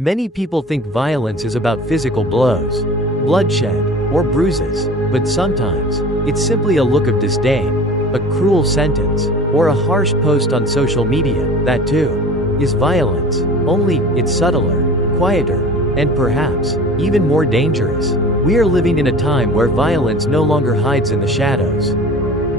Many people think violence is about physical blows, bloodshed, or bruises, but sometimes, it's simply a look of disdain, a cruel sentence, or a harsh post on social media. That too is violence, only it's subtler, quieter, and perhaps even more dangerous. We are living in a time where violence no longer hides in the shadows.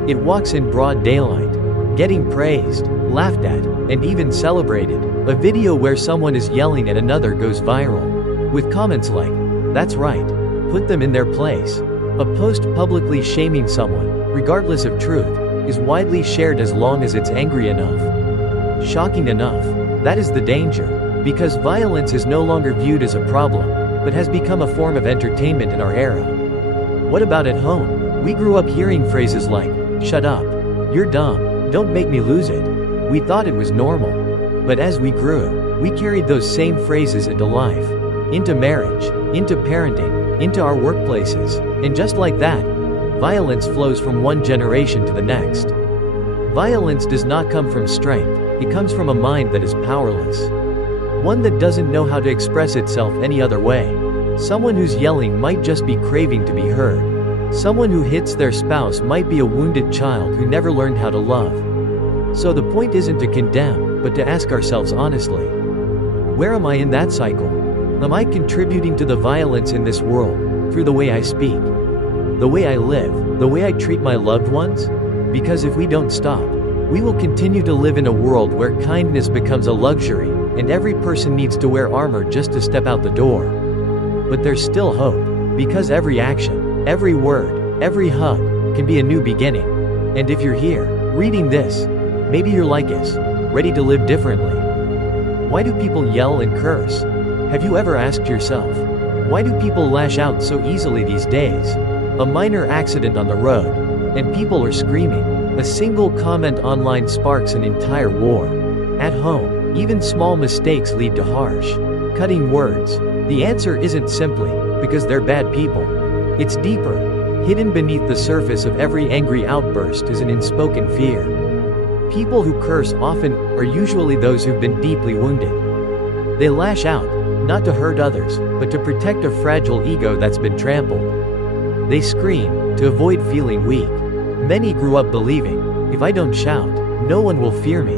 It walks in broad daylight, getting praised, laughed at, and even celebrated. A video where someone is yelling at another goes viral, with comments like, "That's right, put them in their place." A post publicly shaming someone, regardless of truth, is widely shared as long as it's angry enough. Shocking enough. That is the danger, because violence is no longer viewed as a problem, but has become a form of entertainment in our era. What about at home? We grew up hearing phrases like, "Shut up," "You're dumb," "Don't make me lose it." We thought it was normal. But as we grew, we carried those same phrases into life, into marriage, into parenting, into our workplaces, and just like that, violence flows from one generation to the next. Violence does not come from strength, it comes from a mind that is powerless. One that doesn't know how to express itself any other way. Someone who's yelling might just be craving to be heard. Someone who hits their spouse might be a wounded child who never learned how to love. So the point isn't to condemn, but to ask ourselves honestly, where am I in that cycle? Am I contributing to the violence in this world, through the way I speak, the way I live, the way I treat my loved ones? Because if we don't stop, we will continue to live in a world where kindness becomes a luxury, and every person needs to wear armor just to step out the door. But there's still hope, because every action, every word, every hug, can be a new beginning. And if you're here, reading this, maybe you're like us, ready to live differently. Why do people yell and curse? Have you ever asked yourself, why do people lash out so easily these days? A minor accident on the road, and people are screaming. A single comment online sparks an entire war. At home, even small mistakes lead to harsh, cutting words. The answer isn't simply, because they're bad people. It's deeper. Hidden beneath the surface of every angry outburst is an unspoken fear. People who curse often are usually those who've been deeply wounded. They lash out, not to hurt others, but to protect a fragile ego that's been trampled. They scream, to avoid feeling weak. Many grew up believing, if I don't shout, no one will fear me,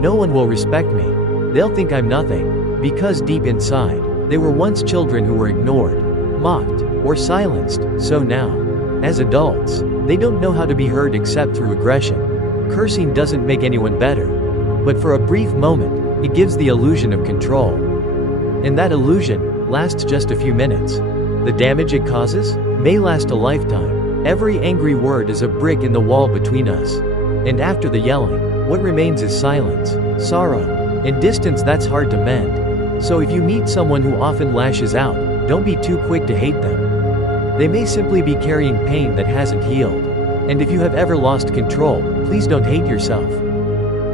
no one will respect me, they'll think I'm nothing, because deep inside, they were once children who were ignored, mocked, or silenced. So now, as adults, they don't know how to be heard except through aggression. Cursing doesn't make anyone better, but for a brief moment, it gives the illusion of control. And that illusion lasts just a few minutes. The damage it causes may last a lifetime. Every angry word is a brick in the wall between us. And after the yelling, what remains is silence, sorrow, and distance that's hard to mend. So if you meet someone who often lashes out, don't be too quick to hate them. They may simply be carrying pain that hasn't healed. And if you have ever lost control, please don't hate yourself.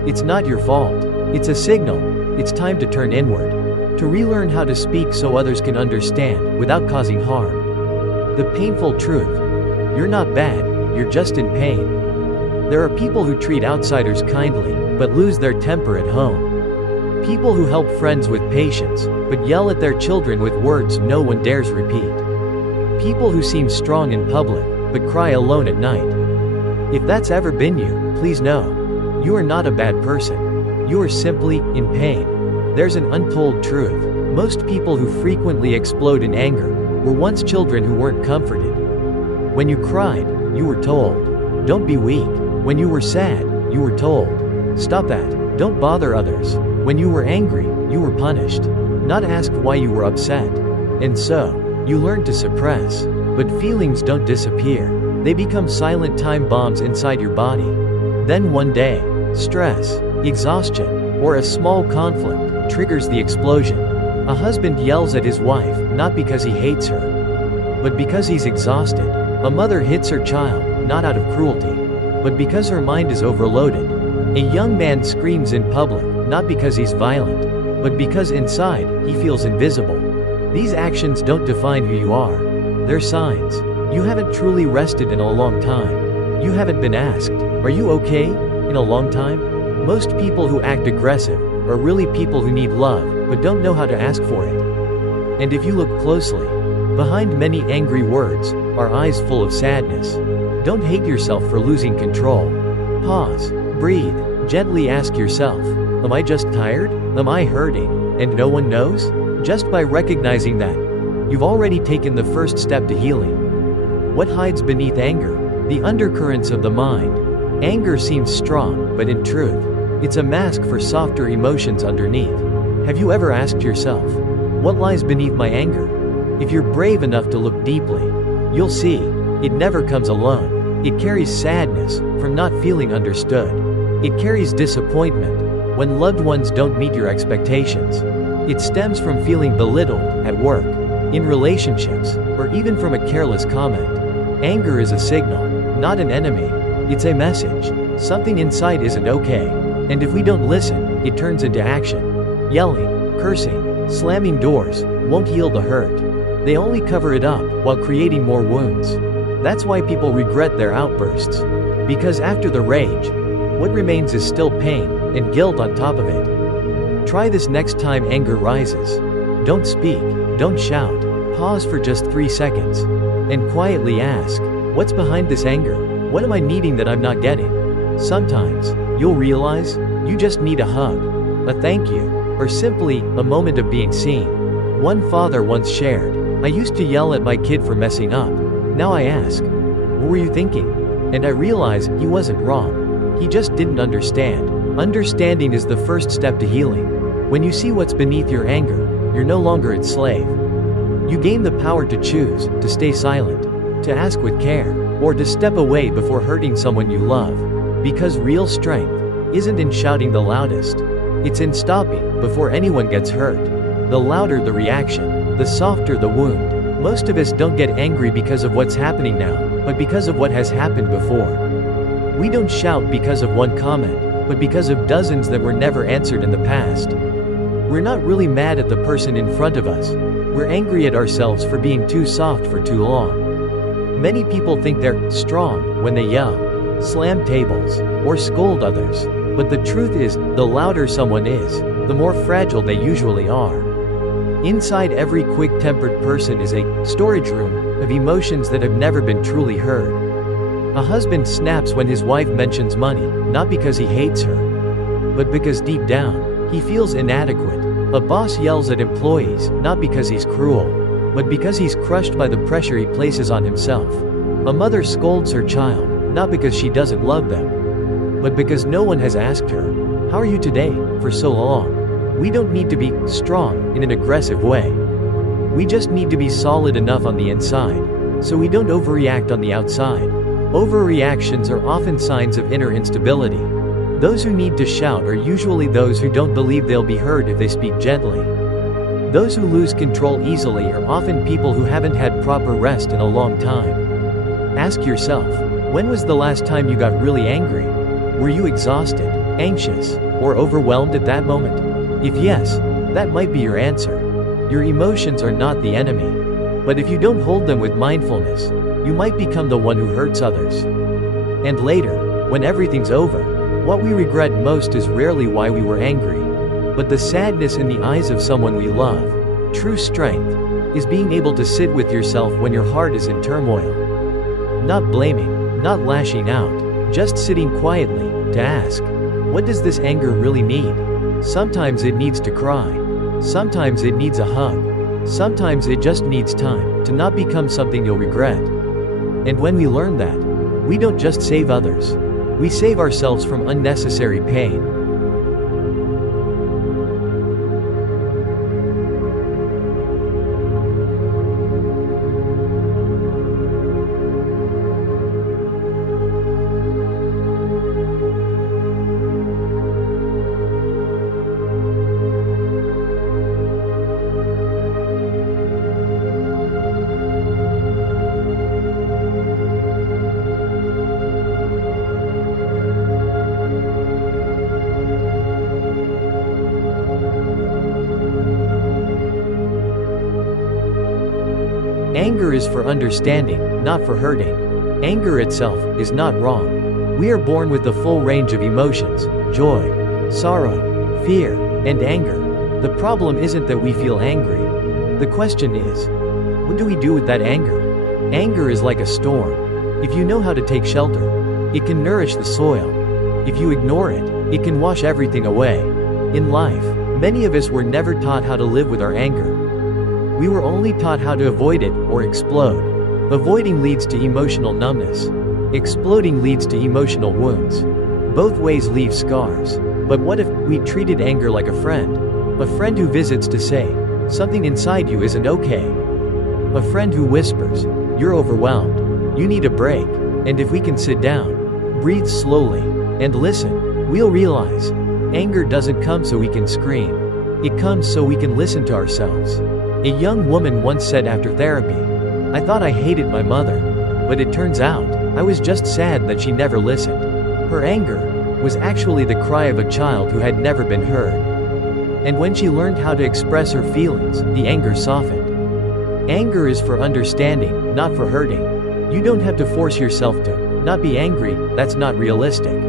It's not your fault. It's a signal. It's time to turn inward. To relearn how to speak so others can understand, without causing harm. The painful truth. You're not bad, you're just in pain. There are people who treat outsiders kindly, but lose their temper at home. People who help friends with patience, but yell at their children with words no one dares repeat. People who seem strong in public, but cry alone at night. If that's ever been you, please know, you are not a bad person. You are simply in pain. There's an untold truth. Most people who frequently explode in anger were once children who weren't comforted. When you cried, you were told, don't be weak. When you were sad, you were told, stop that, don't bother others. When you were angry, you were punished, not asked why you were upset. And so, you learned to suppress. But feelings don't disappear. They become silent time bombs inside your body. Then one day, stress, exhaustion, or a small conflict triggers the explosion. A husband yells at his wife, not because he hates her, but because he's exhausted. A mother hits her child, not out of cruelty, but because her mind is overloaded. A young man screams in public, not because he's violent, but because inside, he feels invisible. These actions don't define who you are. They're signs. You haven't truly rested in a long time. You haven't been asked, are you okay? In a long time? Most people who act aggressive are really people who need love, but don't know how to ask for it. And if you look closely, behind many angry words are eyes full of sadness. Don't hate yourself for losing control. Pause, breathe, gently ask yourself, am I just tired? Am I hurting? And no one knows? Just by recognizing that, you've already taken the first step to healing. What hides beneath anger? The undercurrents of the mind. Anger seems strong, but in truth, it's a mask for softer emotions underneath. Have you ever asked yourself, what lies beneath my anger? If you're brave enough to look deeply, you'll see, it never comes alone. It carries sadness from not feeling understood. It carries disappointment when loved ones don't meet your expectations. It stems from feeling belittled at work, in relationships, or even from a careless comment. Anger is a signal, not an enemy. It's a message. Something inside isn't okay. And if we don't listen, it turns into action. Yelling, cursing, slamming doors won't heal the hurt. They only cover it up while creating more wounds. That's why people regret their outbursts. Because after the rage, what remains is still pain and guilt on top of it. Try this next time anger rises. Don't speak, don't shout. Pause for just 3 seconds. And quietly ask, what's behind this anger? What am I needing that I'm not getting? Sometimes, you'll realize, you just need a hug, a thank you, or simply, a moment of being seen. One father once shared, I used to yell at my kid for messing up. Now I ask, what were you thinking? And I realize, he wasn't wrong. He just didn't understand. Understanding is the first step to healing. When you see what's beneath your anger, you're no longer its slave. You gain the power to choose, to stay silent, to ask with care, or to step away before hurting someone you love. Because real strength isn't in shouting the loudest. It's in stopping before anyone gets hurt. The louder the reaction, the softer the wound. Most of us don't get angry because of what's happening now, but because of what has happened before. We don't shout because of one comment, but because of dozens that were never answered in the past. We're not really mad at the person in front of us. We're angry at ourselves for being too soft for too long. Many people think they're strong when they yell, slam tables, or scold others. But the truth is, the louder someone is, the more fragile they usually are. Inside every quick-tempered person is a storage room of emotions that have never been truly heard. A husband snaps when his wife mentions money, not because he hates her, but because deep down, he feels inadequate. A boss yells at employees, not because he's cruel, but because he's crushed by the pressure he places on himself. A mother scolds her child, not because she doesn't love them, but because no one has asked her, how are you today, for so long. We don't need to be strong in an aggressive way. We just need to be solid enough on the inside, so we don't overreact on the outside. Overreactions are often signs of inner instability. Those who need to shout are usually those who don't believe they'll be heard if they speak gently. Those who lose control easily are often people who haven't had proper rest in a long time. Ask yourself, when was the last time you got really angry? Were you exhausted, anxious, or overwhelmed at that moment? If yes, that might be your answer. Your emotions are not the enemy. But if you don't hold them with mindfulness, you might become the one who hurts others. And later, when everything's over, what we regret most is rarely why we were angry, but the sadness in the eyes of someone we love. True strength is being able to sit with yourself when your heart is in turmoil. Not blaming, not lashing out, just sitting quietly to ask, what does this anger really need? Sometimes it needs to cry. Sometimes it needs a hug. Sometimes it just needs time to not become something you'll regret. And when we learn that, we don't just save others. We save ourselves from unnecessary pain. Anger is for understanding, not for hurting. Anger itself is not wrong. We are born with the full range of emotions: joy, sorrow, fear, and anger. The problem isn't that we feel angry. The question is, what do we do with that anger? Anger is like a storm. If you know how to take shelter, it can nourish the soil. If you ignore it, it can wash everything away. In life, many of us were never taught how to live with our anger. We were only taught how to avoid it or explode. Avoiding leads to emotional numbness. Exploding leads to emotional wounds. Both ways leave scars. But what if we treated anger like a friend? A friend who visits to say, something inside you isn't okay. A friend who whispers, you're overwhelmed, you need a break. And if we can sit down, breathe slowly, and listen, we'll realize anger doesn't come so we can scream. It comes so we can listen to ourselves. A young woman once said after therapy, I thought I hated my mother, but it turns out I was just sad that she never listened. Her anger was actually the cry of a child who had never been heard. And when she learned how to express her feelings, the anger softened. Anger is for understanding, not for hurting. You don't have to force yourself to not be angry, that's not realistic.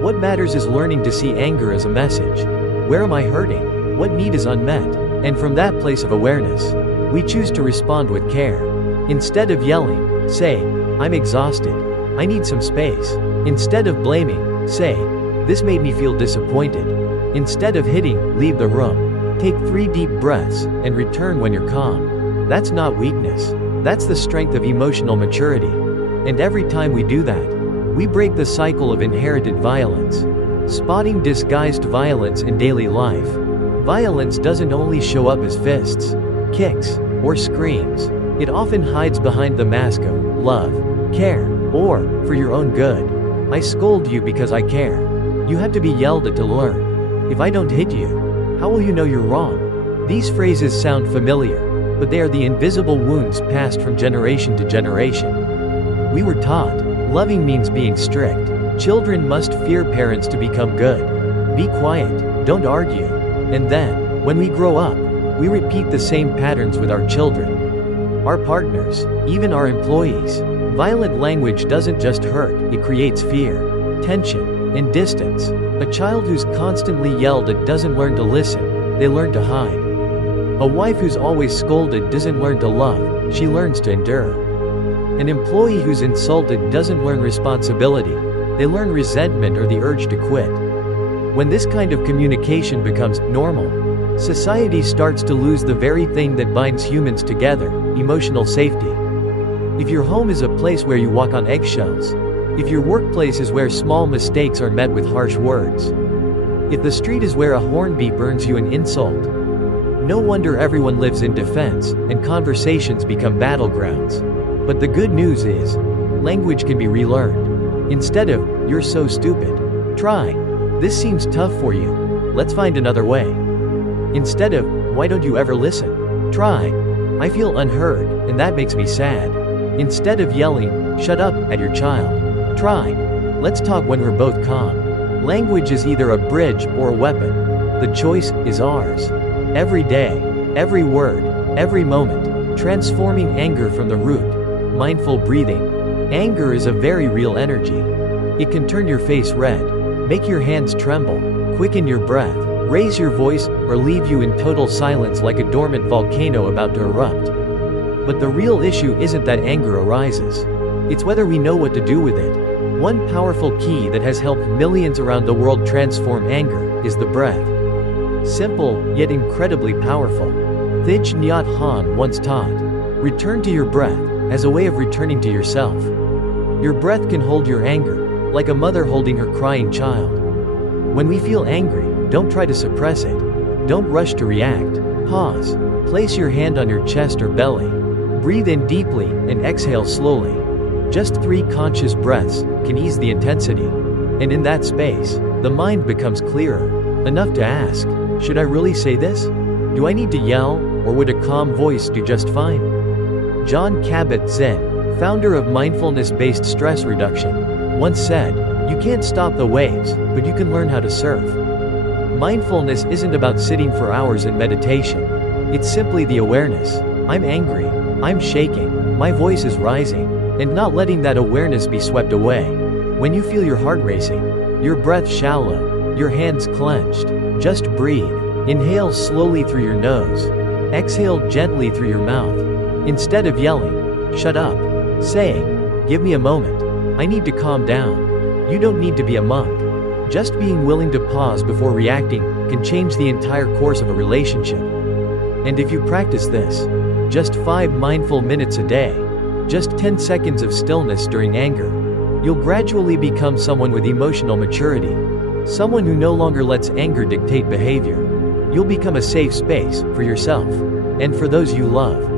What matters is learning to see anger as a message. Where am I hurting? What need is unmet? And from that place of awareness, we choose to respond with care. Instead of yelling, say, I'm exhausted, I need some space. Instead of blaming, say, this made me feel disappointed. Instead of hitting, leave the room. Take 3 deep breaths, and return when you're calm. That's not weakness. That's the strength of emotional maturity. And every time we do that, we break the cycle of inherited violence. Spotting disguised violence in daily life. Violence doesn't only show up as fists, kicks, or screams. It often hides behind the mask of love, care, or, for your own good, I scold you because I care. You have to be yelled at to learn. If I don't hit you, how will you know you're wrong? These phrases sound familiar, but they are the invisible wounds passed from generation to generation. We were taught, loving means being strict. Children must fear parents to become good. Be quiet, don't argue. And then, when we grow up, we repeat the same patterns with our children, our partners, even our employees. Violent language doesn't just hurt, it creates fear, tension, and distance. A child who's constantly yelled at doesn't learn to listen, they learn to hide. A wife who's always scolded doesn't learn to love, she learns to endure. An employee who's insulted doesn't learn responsibility, they learn resentment or the urge to quit. When this kind of communication becomes normal, society starts to lose the very thing that binds humans together, emotional safety. If your home is a place where you walk on eggshells, if your workplace is where small mistakes are met with harsh words, if the street is where a hornbeat earns you an insult, no wonder everyone lives in defense, and conversations become battlegrounds. But the good news is, language can be relearned. Instead of, you're so stupid, try, this seems tough for you, let's find another way. Instead of, why don't you ever listen? Try, I feel unheard, and that makes me sad. Instead of yelling, shut up, at your child. Try, let's talk when we're both calm. Language is either a bridge or a weapon. The choice is ours. Every day, every word, every moment, transforming anger from the root. Mindful breathing. Anger is a very real energy. It can turn your face red, make your hands tremble, quicken your breath, raise your voice, or leave you in total silence like a dormant volcano about to erupt. But the real issue isn't that anger arises. It's whether we know what to do with it. One powerful key that has helped millions around the world transform anger is the breath. Simple, yet incredibly powerful. Thich Nhat Hanh once taught, return to your breath, as a way of returning to yourself. Your breath can hold your anger, like a mother holding her crying child. When we feel angry, don't try to suppress it. Don't rush to react. Pause. Place your hand on your chest or belly. Breathe in deeply, and exhale slowly. Just 3 conscious breaths can ease the intensity. And in that space, the mind becomes clearer. Enough to ask, should I really say this? Do I need to yell, or would a calm voice do just fine? Jon Kabat-Zinn, founder of mindfulness-based stress reduction, once said, you can't stop the waves, but you can learn how to surf. Mindfulness isn't about sitting for hours in meditation. It's simply the awareness. I'm angry. I'm shaking. My voice is rising. And not letting that awareness be swept away. When you feel your heart racing, your breath shallow, your hands clenched, just breathe. Inhale slowly through your nose. Exhale gently through your mouth. Instead of yelling, "Shut up," say, "Give me a moment. I need to calm down." You don't need to be a monk. Just being willing to pause before reacting can change the entire course of a relationship. And if you practice this, just 5 mindful minutes a day, just 10 seconds of stillness during anger, you'll gradually become someone with emotional maturity. Someone who no longer lets anger dictate behavior. You'll become a safe space for yourself and for those you love.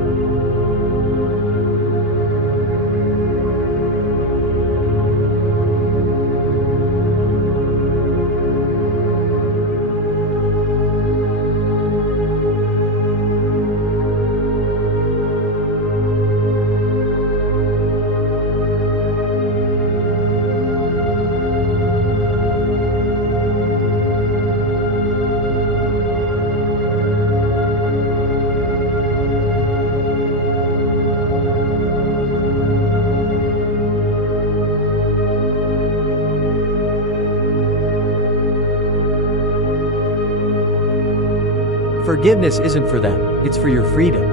Forgiveness isn't for them, it's for your freedom.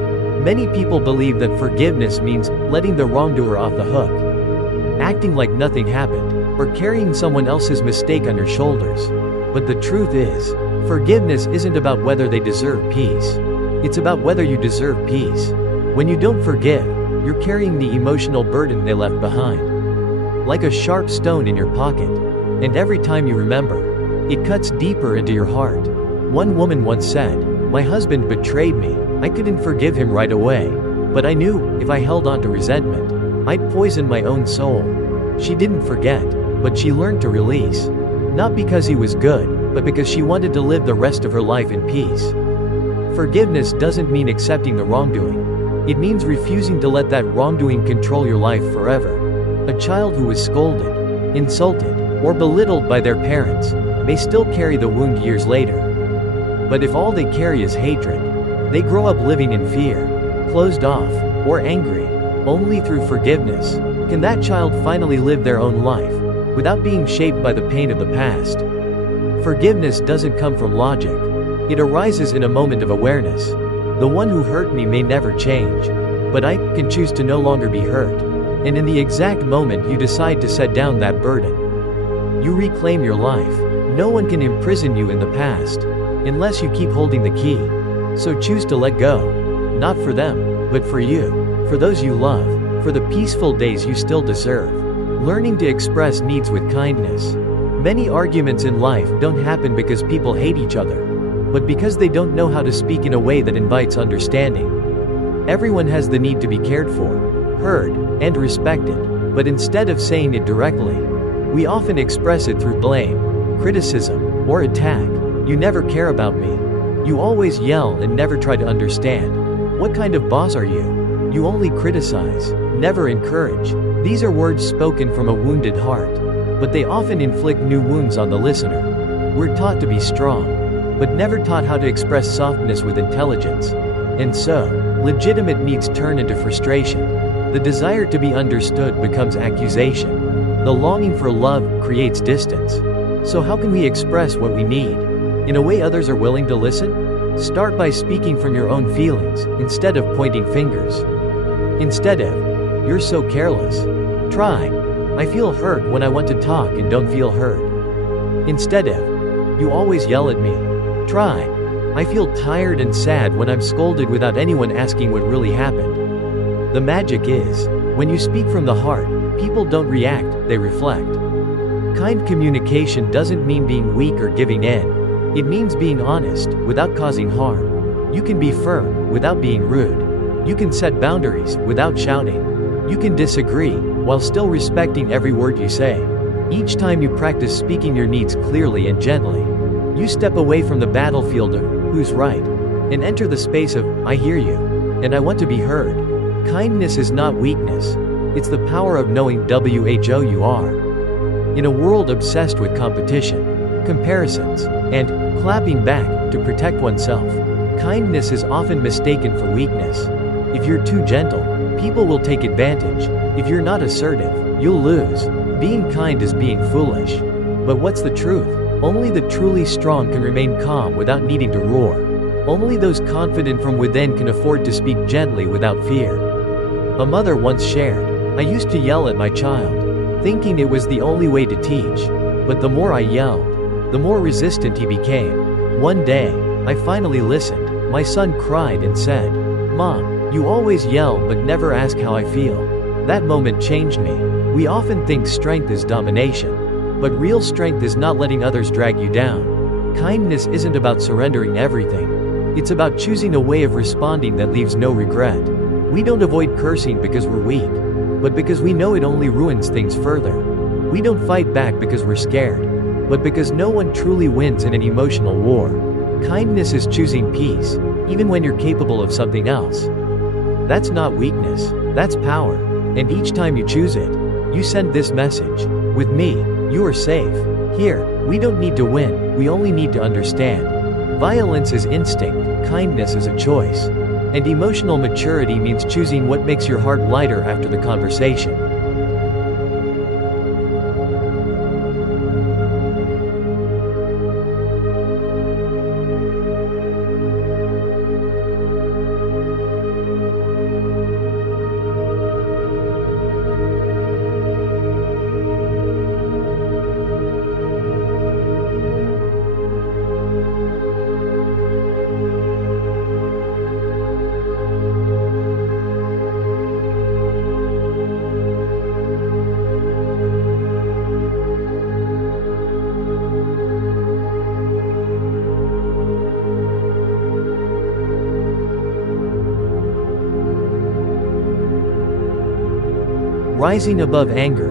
Many people believe that forgiveness means letting the wrongdoer off the hook, acting like nothing happened, or carrying someone else's mistake on your shoulders. But the truth is, forgiveness isn't about whether they deserve peace. It's about whether you deserve peace. When you don't forgive, you're carrying the emotional burden they left behind, like a sharp stone in your pocket. And every time you remember, it cuts deeper into your heart. One woman once said, "My husband betrayed me. I couldn't forgive him right away. But I knew, if I held on to resentment, I'd poison my own soul." She didn't forget, but she learned to release. Not because he was good, but because she wanted to live the rest of her life in peace. Forgiveness doesn't mean accepting the wrongdoing. It means refusing to let that wrongdoing control your life forever. A child who was scolded, insulted, or belittled by their parents may still carry the wound years later. But if all they carry is hatred, they grow up living in fear, closed off, or angry. Only through forgiveness can that child finally live their own life, without being shaped by the pain of the past. Forgiveness doesn't come from logic. It arises in a moment of awareness. The one who hurt me may never change, but I can choose to no longer be hurt. And in the exact moment you decide to set down that burden, you reclaim your life. No one can imprison you in the past, unless you keep holding the key. So choose to let go. Not for them, but for you, for those you love, for the peaceful days you still deserve. Learning to express needs with kindness. Many arguments in life don't happen because people hate each other, but because they don't know how to speak in a way that invites understanding. Everyone has the need to be cared for, heard, and respected, but instead of saying it directly, we often express it through blame, criticism, or attack. "You never care about me. You always yell and never try to understand. What kind of boss are you? You only criticize, never encourage." These are words spoken from a wounded heart, but they often inflict new wounds on the listener. We're taught to be strong, but never taught how to express softness with intelligence. And so, legitimate needs turn into frustration. The desire to be understood becomes accusation. The longing for love creates distance. So how can we express what we need in a way others are willing to listen? Start by speaking from your own feelings, instead of pointing fingers. Instead of, "You're so careless." Try, "I feel hurt when I want to talk and don't feel heard." Instead of, "You always yell at me." Try, "I feel tired and sad when I'm scolded without anyone asking what really happened." The magic is, when you speak from the heart, people don't react, they reflect. Kind communication doesn't mean being weak or giving in. It means being honest, without causing harm. You can be firm, without being rude. You can set boundaries, without shouting. You can disagree, while still respecting every word you say. Each time you practice speaking your needs clearly and gently, you step away from the battlefield of who's right, and enter the space of I hear you, and I want to be heard. Kindness is not weakness. It's the power of knowing who you are. In a world obsessed with competition, comparisons, and clapping back to protect oneself, kindness is often mistaken for weakness. If you're too gentle, people will take advantage. If you're not assertive, you'll lose. Being kind is being foolish. But what's the truth? Only the truly strong can remain calm without needing to roar. Only those confident from within can afford to speak gently without fear. A mother once shared, "I used to yell at my child, thinking it was the only way to teach. But the more I yelled, the more resistant he became. One day, I finally listened. My son cried and said, 'Mom, you always yell but never ask how I feel.' That moment changed me." We often think strength is domination. But real strength is not letting others drag you down. Kindness isn't about surrendering everything. It's about choosing a way of responding that leaves no regret. We don't avoid cursing because we're weak, but because we know it only ruins things further. We don't fight back because we're scared, but because no one truly wins in an emotional war. Kindness is choosing peace, even when you're capable of something else. That's not weakness, that's power. And each time you choose it, you send this message: with me, you are safe. Here, we don't need to win, we only need to understand. Violence is instinct, kindness is a choice. And emotional maturity means choosing what makes your heart lighter after the conversation. Rising above anger.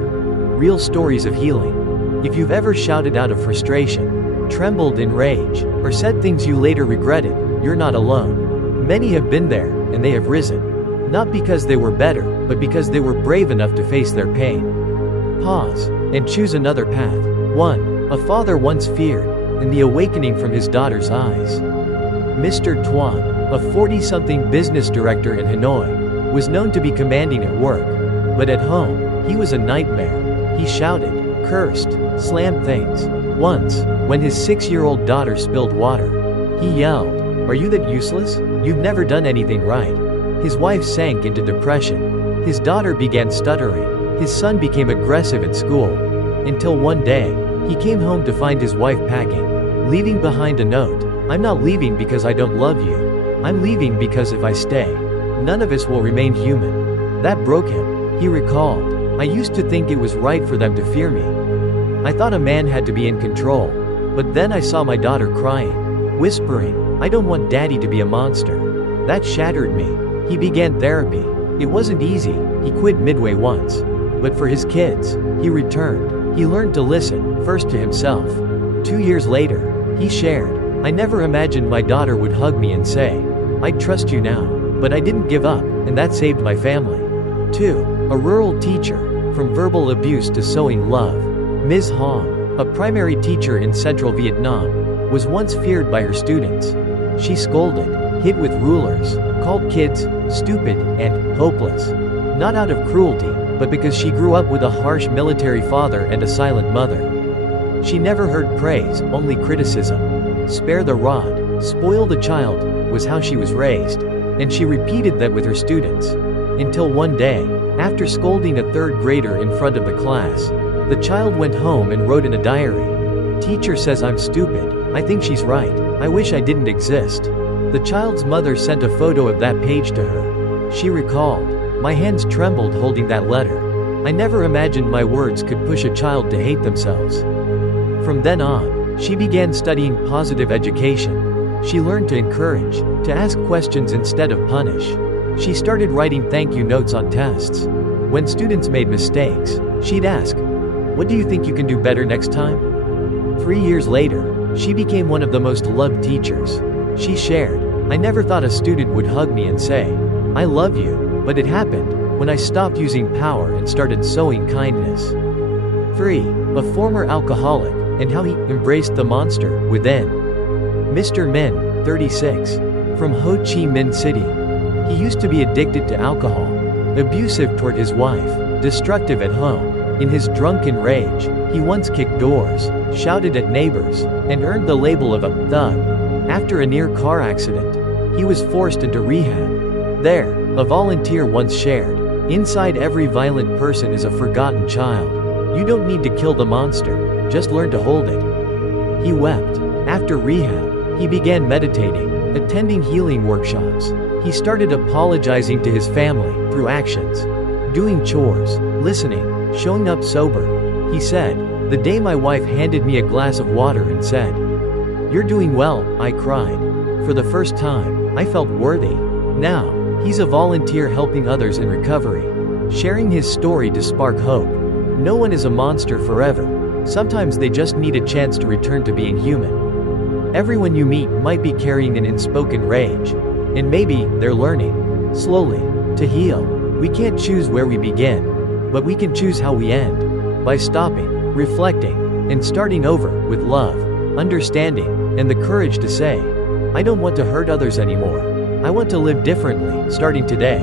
Real stories of healing. If you've ever shouted out of frustration, trembled in rage, or said things you later regretted, you're not alone. Many have been there, and they have risen. Not because they were better, but because they were brave enough to face their pain. Pause, and choose another path. 1. A father once feared, and the awakening from his daughter's eyes. Mr. Tuan, a 40-something business director in Hanoi, was known to be commanding at work. But at home, he was a nightmare. He shouted, cursed, slammed things. Once, when his 6-year-old daughter spilled water, he yelled, "Are you that useless? You've never done anything right." His wife sank into depression. His daughter began stuttering. His son became aggressive at school. Until one day, he came home to find his wife packing, leaving behind a note: "I'm not leaving because I don't love you. I'm leaving because if I stay, none of us will remain human." That broke him. He recalled, "I used to think it was right for them to fear me. I thought a man had to be in control. But then I saw my daughter crying, whispering, 'I don't want daddy to be a monster.' That shattered me." He began therapy. It wasn't easy, he quit midway once. But for his kids, he returned. He learned to listen, first to himself. 2 years later, he shared, "I never imagined my daughter would hug me and say, 'I trust you now.' But I didn't give up, and that saved my family." 2. A rural teacher. From verbal abuse to sowing love. Ms. Hong, a primary teacher in central Vietnam, was once feared by her students. She scolded, hit with rulers, called kids stupid and hopeless. Not out of cruelty, but because she grew up with a harsh military father and a silent mother. She never heard praise, only criticism. Spare the rod, spoil the child, was how she was raised. And she repeated that with her students. Until one day, after scolding a 3rd grader in front of the class, the child went home and wrote in a diary, "Teacher says I'm stupid. I think she's right. I wish I didn't exist." The child's mother sent a photo of that page to her. She recalled, "My hands trembled holding that letter. I never imagined my words could push a child to hate themselves." From then on, she began studying positive education. She learned to encourage, to ask questions instead of punish. She started writing thank you notes on tests. When students made mistakes, she'd ask, "What do you think you can do better next time?" 3 years later, she became one of the most loved teachers. She shared, "I never thought a student would hug me and say, 'I love you,' but it happened when I stopped using power and started sowing kindness." 3. A former alcoholic, and how he embraced the monster within. Mr. Min, 36, from Ho Chi Minh City. He used to be addicted to alcohol, abusive toward his wife, destructive at home. In his drunken rage, he once kicked doors, shouted at neighbors, and earned the label of a thug. After a near car accident, he was forced into rehab. There, a volunteer once shared, "Inside every violent person is a forgotten child. You don't need to kill the monster, just learn to hold it." He wept. After rehab, he began meditating, attending healing workshops. He started apologizing to his family through actions, doing chores, listening, showing up sober. He said, "The day my wife handed me a glass of water and said, 'You're doing well,' I cried. For the first time, I felt worthy." Now, he's a volunteer helping others in recovery, sharing his story to spark hope. No one is a monster forever. Sometimes they just need a chance to return to being human. Everyone you meet might be carrying an unspoken rage, and maybe they're learning, slowly, to heal. We can't choose where we begin, but we can choose how we end. By stopping, reflecting, and starting over with love, understanding, and the courage to say, "I don't want to hurt others anymore. I want to live differently," starting today.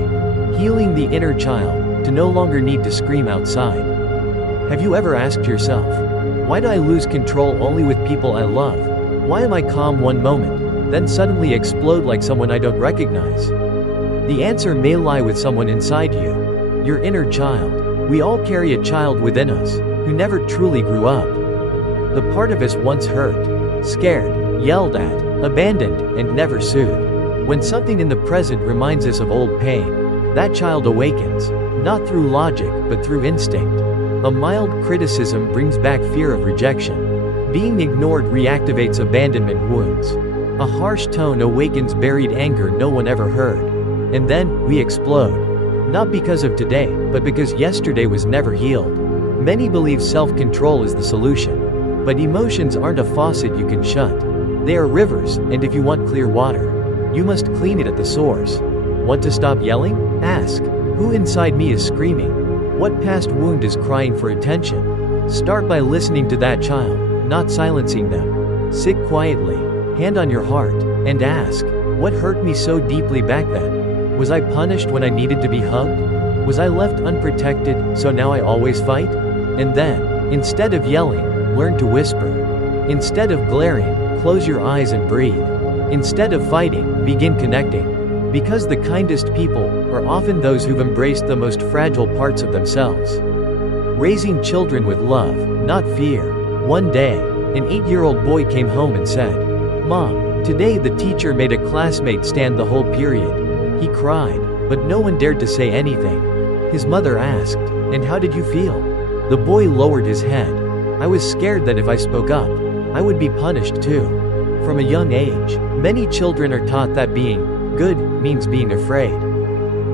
Healing the inner child, to no longer need to scream outside. Have you ever asked yourself, why do I lose control only with people I love? Why am I calm one moment, then suddenly explode like someone I don't recognize? The answer may lie with someone inside you, your inner child. We all carry a child within us, who never truly grew up. The part of us once hurt, scared, yelled at, abandoned, and never soothed. When something in the present reminds us of old pain, that child awakens, not through logic, but through instinct. A mild criticism brings back fear of rejection. Being ignored reactivates abandonment wounds. A harsh tone awakens buried anger no one ever heard. And then, we explode. Not because of today, but because yesterday was never healed. Many believe self-control is the solution. But emotions aren't a faucet you can shut. They are rivers, and if you want clear water, you must clean it at the source. Want to stop yelling? Ask, who inside me is screaming? What past wound is crying for attention? Start by listening to that child, not silencing them. Sit quietly, hand on your heart, and ask, what hurt me so deeply back then? Was I punished when I needed to be hugged? Was I left unprotected, so now I always fight? And then, instead of yelling, learn to whisper. Instead of glaring, close your eyes and breathe. Instead of fighting, begin connecting. Because the kindest people are often those who've embraced the most fragile parts of themselves. Raising children with love, not fear. One day, an 8-year-old boy came home and said, "Mom, today the teacher made a classmate stand the whole period." He cried, but no one dared to say anything. His mother asked, "And how did you feel?" The boy lowered his head. "I was scared that if I spoke up, I would be punished too." From a young age, many children are taught that being good means being afraid.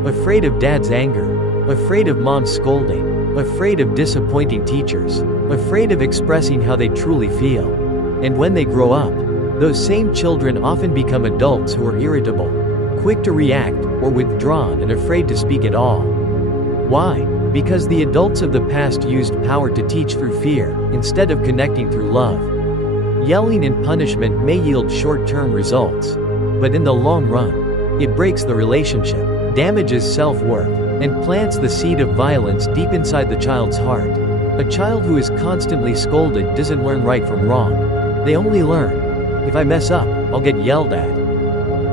Afraid of dad's anger, afraid of mom's scolding, afraid of disappointing teachers, afraid of expressing how they truly feel. And when they grow up, those same children often become adults who are irritable, quick to react, or withdrawn and afraid to speak at all. Why? Because the adults of the past used power to teach through fear, instead of connecting through love. Yelling and punishment may yield short-term results, but in the long run, it breaks the relationship, damages self-worth, and plants the seed of violence deep inside the child's heart. A child who is constantly scolded doesn't learn right from wrong. They only learn, if I mess up, I'll get yelled at.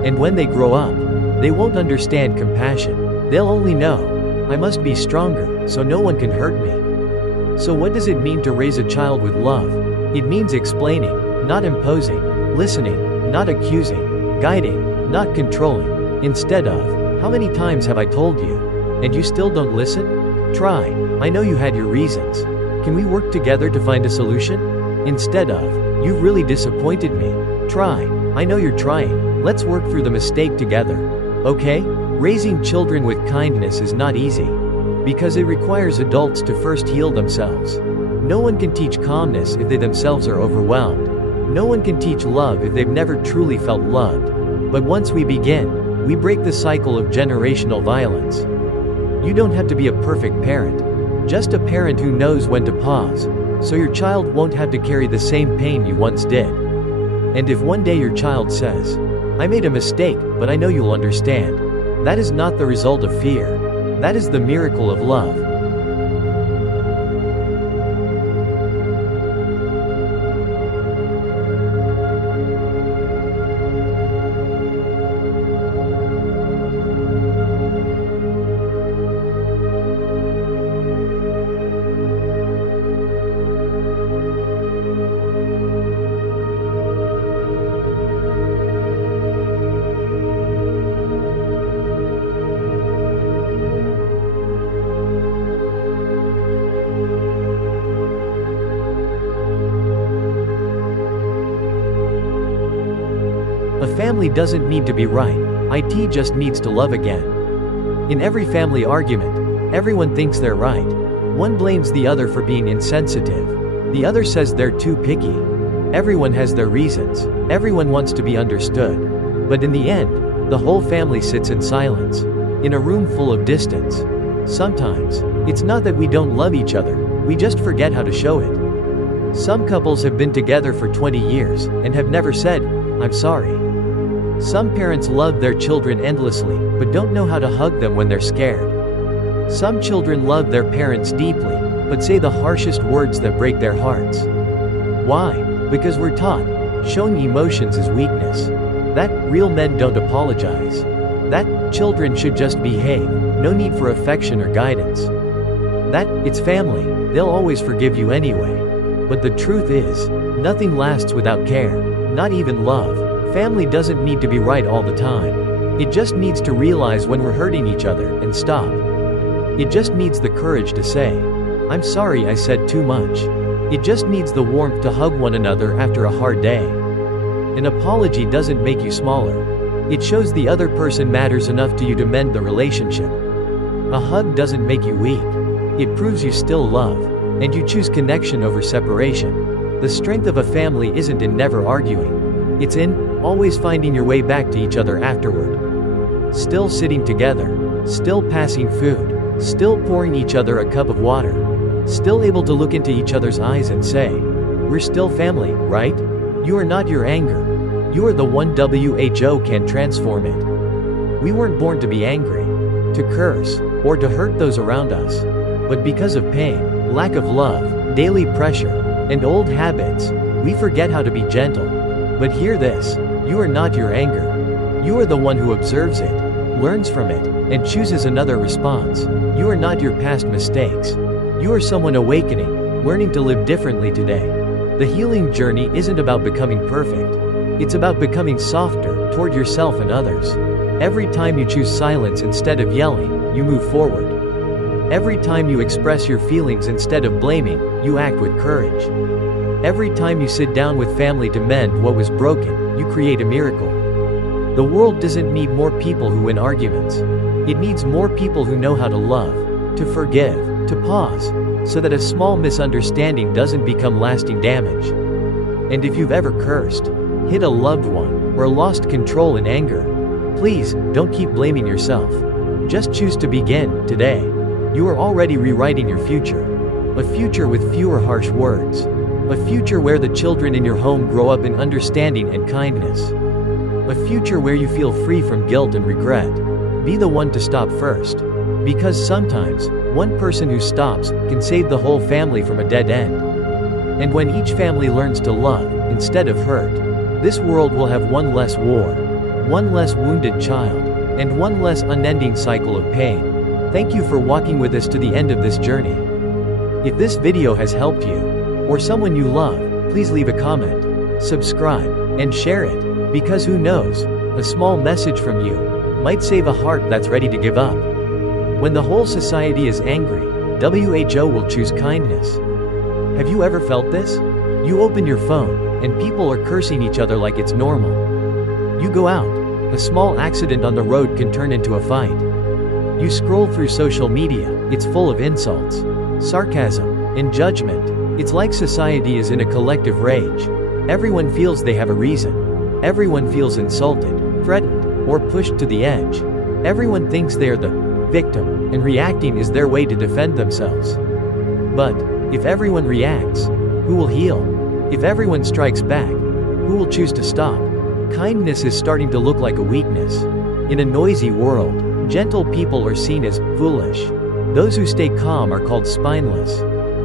And when they grow up, they won't understand compassion. They'll only know, I must be stronger, so no one can hurt me. So what does it mean to raise a child with love? It means explaining, not imposing, listening, not accusing, guiding, not controlling. Instead of, how many times have I told you? And you still don't listen? Try, I know you had your reasons. Can we work together to find a solution? Instead of, you've really disappointed me. Try, I know you're trying. Let's work through the mistake together. Okay? Raising children with kindness is not easy. Because it requires adults to first heal themselves. No one can teach calmness if they themselves are overwhelmed. No one can teach love if they've never truly felt loved. But once we begin, we break the cycle of generational violence. You don't have to be a perfect parent. Just a parent who knows when to pause, so your child won't have to carry the same pain you once did. And if one day your child says, I made a mistake, but I know you'll understand, that is not the result of fear. That is the miracle of love. family doesn't need to be right, it just needs to love again. In every family argument, everyone thinks they're right. One blames the other for being insensitive. The other says they're too picky. Everyone has their reasons. Everyone wants to be understood. But in the end, the whole family sits in silence, in a room full of distance. Sometimes, it's not that we don't love each other, we just forget how to show it. Some couples have been together for 20 years, and have never said, "I'm sorry." Some parents love their children endlessly, but don't know how to hug them when they're scared. Some children love their parents deeply, but say the harshest words that break their hearts. Why? Because we're taught, showing emotions is weakness. That real men don't apologize. That children should just behave, no need for affection or guidance. That it's family, they'll always forgive you anyway. But the truth is, nothing lasts without care, not even love. Family doesn't need to be right all the time. It just needs to realize when we're hurting each other and stop. It just needs the courage to say, "I'm sorry I said too much." It just needs the warmth to hug one another after a hard day. An apology doesn't make you smaller. It shows the other person matters enough to you to mend the relationship. A hug doesn't make you weak. It proves you still love, and you choose connection over separation. The strength of a family isn't in never arguing. It's in always finding your way back to each other afterward. Still sitting together, still passing food, still pouring each other a cup of water, still able to look into each other's eyes and say, "We're still family, right?" You are not your anger. You are the one who can transform it. We weren't born to be angry, to curse, or to hurt those around us. But because of pain, lack of love, daily pressure, and old habits, we forget how to be gentle. But hear this, you are not your anger. You are the one who observes it, learns from it, and chooses another response. You are not your past mistakes. You are someone awakening, learning to live differently today. The healing journey isn't about becoming perfect. It's about becoming softer toward yourself and others. Every time you choose silence instead of yelling, you move forward. Every time you express your feelings instead of blaming, you act with courage. Every time you sit down with family to mend what was broken, you create a miracle. The world doesn't need more people who win arguments. It needs more people who know how to love, to forgive, to pause, so that a small misunderstanding doesn't become lasting damage. And if you've ever cursed, hit a loved one, or lost control in anger, please, don't keep blaming yourself. Just choose to begin, today. You are already rewriting your future. A future with fewer harsh words. A future where the children in your home grow up in understanding and kindness. A future where you feel free from guilt and regret. Be the one to stop first. Because sometimes, one person who stops can save the whole family from a dead end. And when each family learns to love, instead of hurt, this world will have one less war, one less wounded child, and one less unending cycle of pain. Thank you for walking with us to the end of this journey. If this video has helped you, or someone you love, please leave a comment, subscribe, and share it, because who knows, a small message from you might save a heart that's ready to give up. When the whole society is angry, WHO will choose kindness. Have you ever felt this? You open your phone, and people are cursing each other like it's normal. You go out, a small accident on the road can turn into a fight. You scroll through social media, it's full of insults, sarcasm, and judgment. It's like society is in a collective rage. Everyone feels they have a reason. Everyone feels insulted, threatened, or pushed to the edge. Everyone thinks they are the victim, and reacting is their way to defend themselves. But if everyone reacts, who will heal? If everyone strikes back, who will choose to stop? Kindness is starting to look like a weakness. In a noisy world, gentle people are seen as foolish. Those who stay calm are called spineless.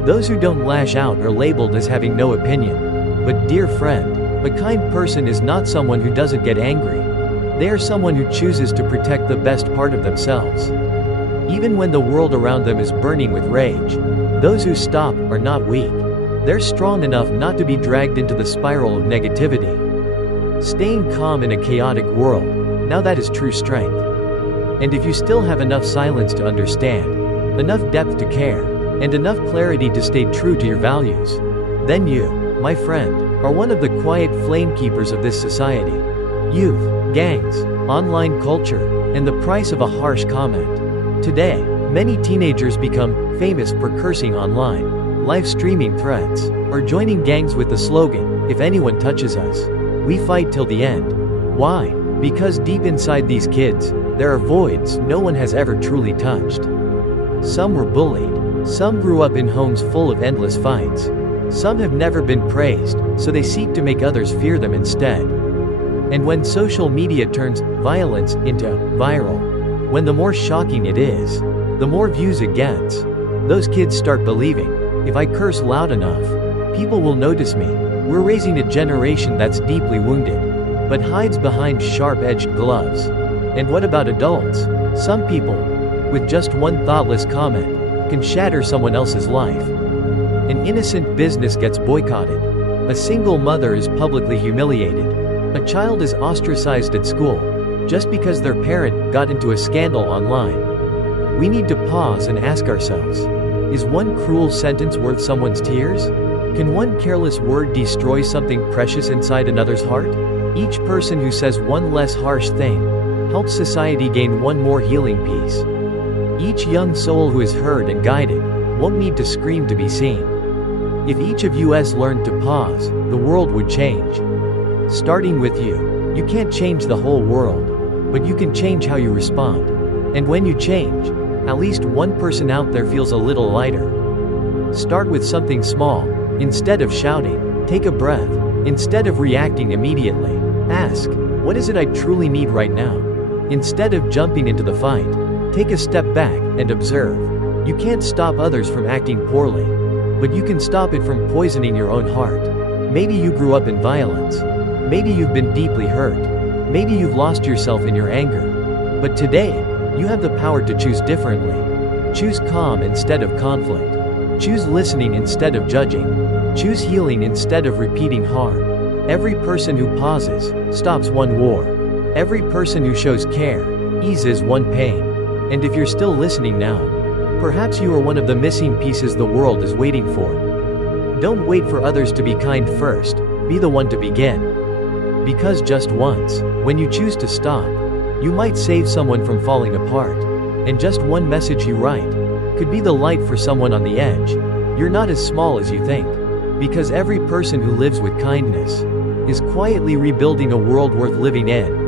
Those who don't lash out are labeled as having no opinion. But dear friend, a kind person is not someone who doesn't get angry. They are someone who chooses to protect the best part of themselves. Even when the world around them is burning with rage, those who stop are not weak. They're strong enough not to be dragged into the spiral of negativity. Staying calm in a chaotic world, now that is true strength. And if you still have enough silence to understand, enough depth to care, and enough clarity to stay true to your values, then you, my friend, are one of the quiet flame keepers of this society. Youth, gangs, online culture, and the price of a harsh comment. Today, many teenagers become famous for cursing online, live streaming threats, or joining gangs with the slogan, "If anyone touches us, we fight till the end." Why? Because deep inside these kids, there are voids no one has ever truly touched. Some were bullied. Some grew up in homes full of endless fights. Some have never been praised, so they seek to make others fear them instead. And when social media turns violence into viral, when the more shocking it is, the more views it gets, those kids start believing, if I curse loud enough, people will notice me. We're raising a generation that's deeply wounded, but hides behind sharp-edged gloves. And what about adults? Some people, with just one thoughtless comment, can shatter someone else's life. An innocent business gets boycotted. A single mother is publicly humiliated. A child is ostracized at school, just because their parent got into a scandal online. We need to pause and ask ourselves, is one cruel sentence worth someone's tears? Can one careless word destroy something precious inside another's heart? Each person who says one less harsh thing helps society gain one more healing piece. Each young soul who is heard and guided won't need to scream to be seen. If each of us learned to pause, the world would change. Starting with you. You can't change the whole world, but you can change how you respond. And when you change, at least one person out there feels a little lighter. Start with something small. Instead of shouting, take a breath. Instead of reacting immediately, ask, what is it I truly need right now? Instead of jumping into the fight, take a step back and observe. You can't stop others from acting poorly, but you can stop it from poisoning your own heart. Maybe you grew up in violence. Maybe you've been deeply hurt. Maybe you've lost yourself in your anger. But today, you have the power to choose differently. Choose calm instead of conflict. Choose listening instead of judging. Choose healing instead of repeating harm. Every person who pauses stops one war. Every person who shows care eases one pain. And if you're still listening now, perhaps you are one of the missing pieces the world is waiting for. Don't wait for others to be kind first, be the one to begin. Because just once, when you choose to stop, you might save someone from falling apart. And just one message you write could be the light for someone on the edge. You're not as small as you think. Because every person who lives with kindness is quietly rebuilding a world worth living in.